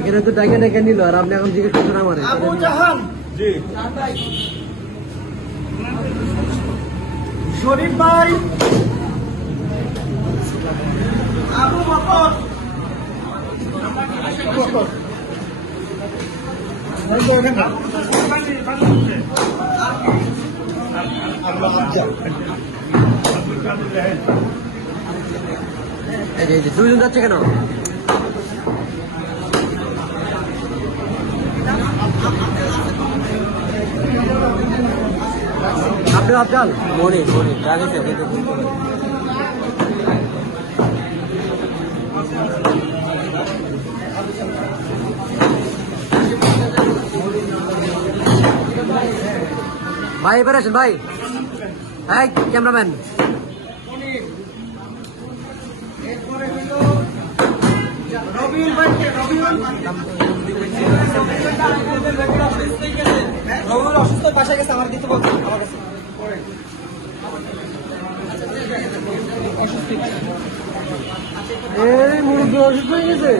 এখানে তো ডাকে ডেকে নিল আর আপনি এখন জিজ্ঞেস করছেন আমার আবু জাহান, জি শরীফ ভাই, আবু বকর, এই যে দুইজন যাচ্ছে কেন? আপনি আফজাল মনে মনে জানিস ভাই এবার আসেন ভাই। হ্যাঁ ক্যামেরাম্যান রবিউল ভাইকে, রবিউল অসুস্থ, বাসায় গেছে, আমার দিতে বলছে আমার কাছে। এই মুরব্বী অসুস্থ হয়ে গেছে।